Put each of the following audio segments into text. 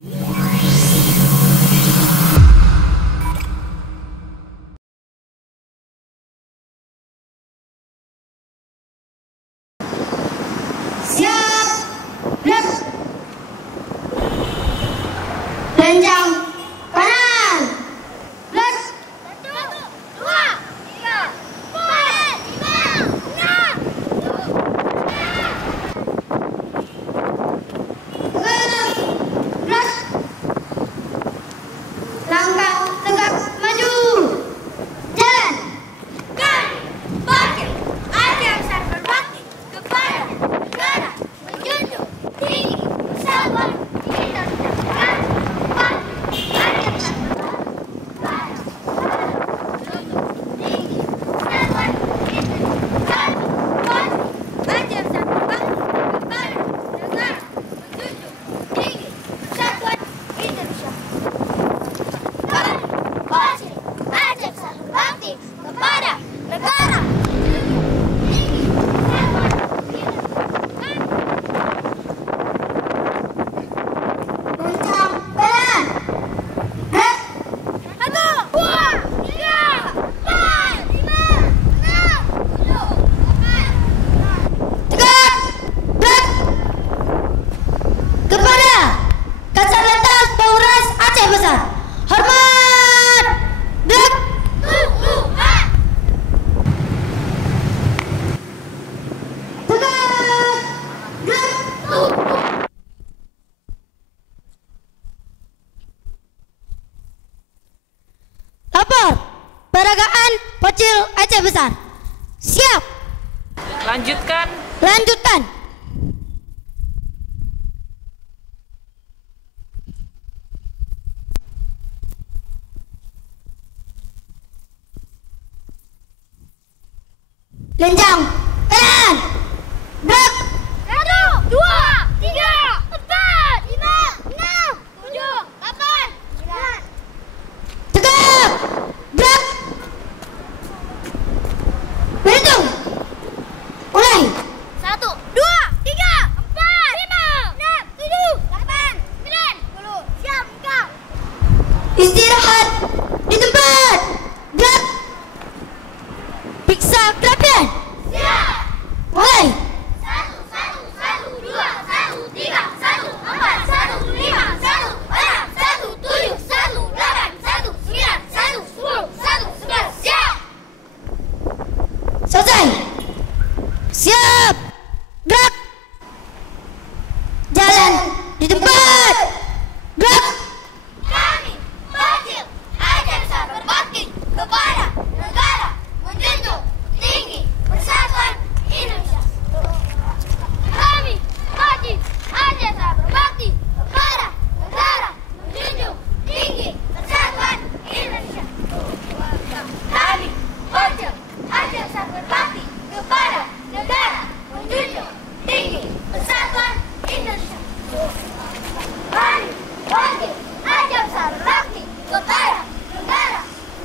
Siap, gerak. Lencang kanan. Gerak. 1, 2, 3, 4, 5, 6. Gerak. Langkah tegak maju. Jalan. Kami Polcil Aceh Besar berbakti kepada negara, menjunjung tinggi persatuan kita. Satlantas Aceh Besar. Hormat. Gerak. Lapor peragaan Polcil Aceh Besar. Siap. Lanjutkan. Lanjutkan. Lencang kanan. Gerak. 1, 2, 3, 4, 5, 6, 7, 8, 9. Tegak. Gerak. Berhitung. Mulai. 1, 2, 3, 4, 5, 6, 7, 8, 9, 10. Siap, engkau. Istirahat di tempat. Gerak. Periksa kerapian. Siap. Mulai. 1, 1, 1, 2, 1, 3, 1, 4, 1, 5, 1, 6, 1, 7, 1, 8, 1, 9, 1, 10, 1, 11. Siap. Selesai. Siap. Gerak. Jalan di tempat. Gerak. Kami Polcil Aceh Besar berbakti kepada negara, menjunjung tinggi persatuan Indonesia. Kami Polcil Aceh Besar berbakti kepada negara, menjunjung tinggi persatuan Indonesia. Kami Polcil Aceh Besar berbakti kepada negara, menjunjung tinggi persatuan Indonesia. Kami Polcil Aceh Besar berbakti kepada negara,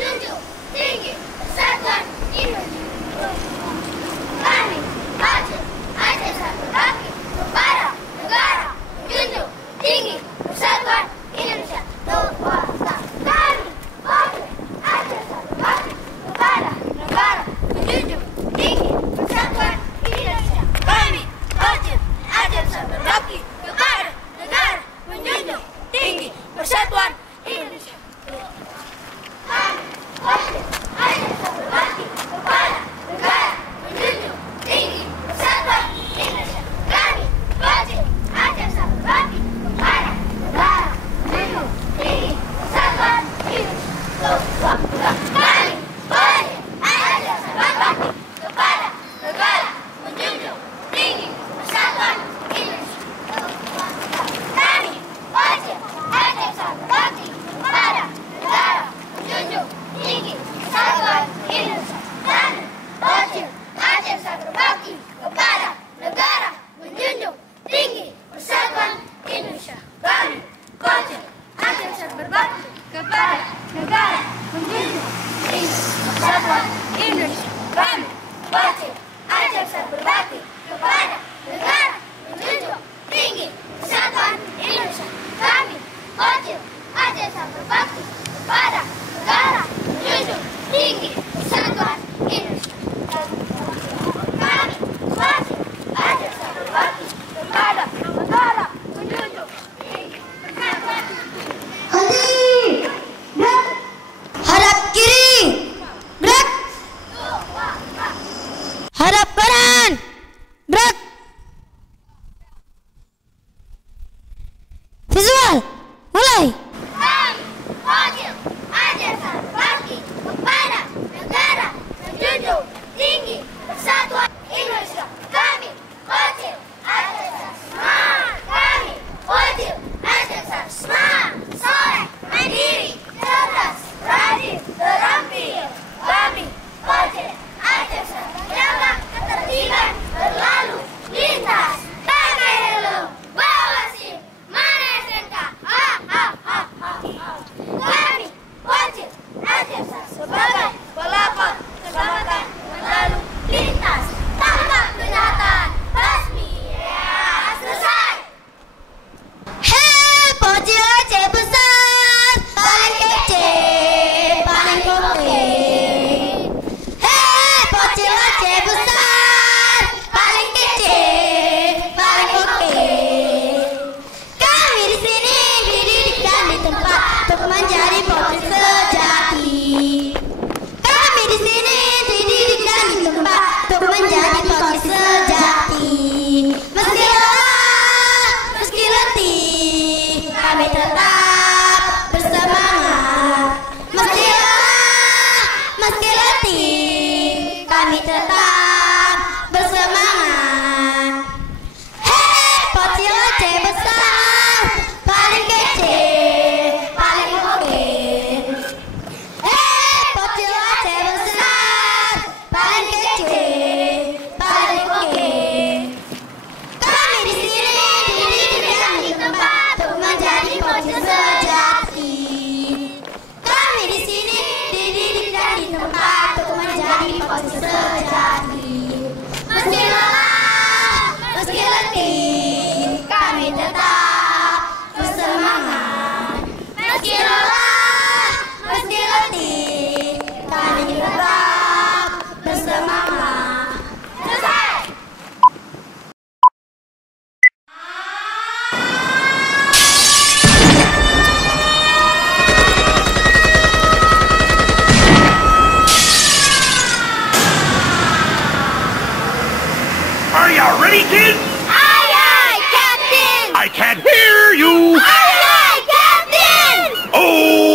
menjunjung tinggi persatuan Indonesia. Kami Polcil Aceh Besar berbakti kepada negara, menjunjung tinggi persatuan Indonesia. Kami Polcil Aceh Besar berbakti kepada negara, menjunjung tinggi persatuan Indonesia. Kami Polcil Aceh Besar berbakti kepada negara, menjunjung tinggi persatuan Indonesia. Kami Polcil Aceh Besar berbakti kepada negara, menjunjung tinggi persatuan Indonesia. Kami Polcil Aceh Besar berbakti kepada negara, menjunjung tinggi persatuan Indonesia. Kami Polcil Aceh Besar berbakti kepada negara, menjunjung tinggi persatuan Indonesia. Kami Polcil Aceh Besar berbakti Awal, mulai. Kami, Polcil, Aceh berbakti kepada negara, menjunjung tinggi persatuan Indonesia. Kami, Polcil, Aceh semangat. Kami, Polcil, Aceh semangat. Soleh, mandiri, cerdas, rajin, terampil. Kami, Polcil, Aceh menjaga ketertiban berlalu lintas. Pakai helm, bawa SIM, mana SNK? Kami, Polcil, Aceh sebagai pelapor keselamatan berlalu lintas tanpa kejahatan. Basmi, ya selesai. Hei, Polcil Aceh besar, paling kece, paling oke. Hei, Polcil Aceh besar, paling kece, paling oke. Kami di sini didirikan di tempat untuk menjadi Polcil sejati. Kami di sini didirikan di tempat untuk menjadi Polcil sejati. Meski lelah, meski letih, kami tetap bersemangat. Meski lelah, meski letih, kami tetap bersemangat. Hei, Polcil Aceh besar, paling kece, paling oke. Hei, Polcil Aceh besar, paling kece, paling oke. Kami di sini didirikan di tempat untuk menjadi Polcil sejati. Kami di sini didirikan di tempat untuk menjadi Polcil sejati. Meski lelah, meski letih, kami tetap bersemangat. Meski lelah, meski letih, kami tetap bersemangat. Selesai. Are you ready, kids? Aye, aye, Captain! I can't hear you! Aye, aye, Captain! Oh!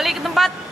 kembali ke tempat.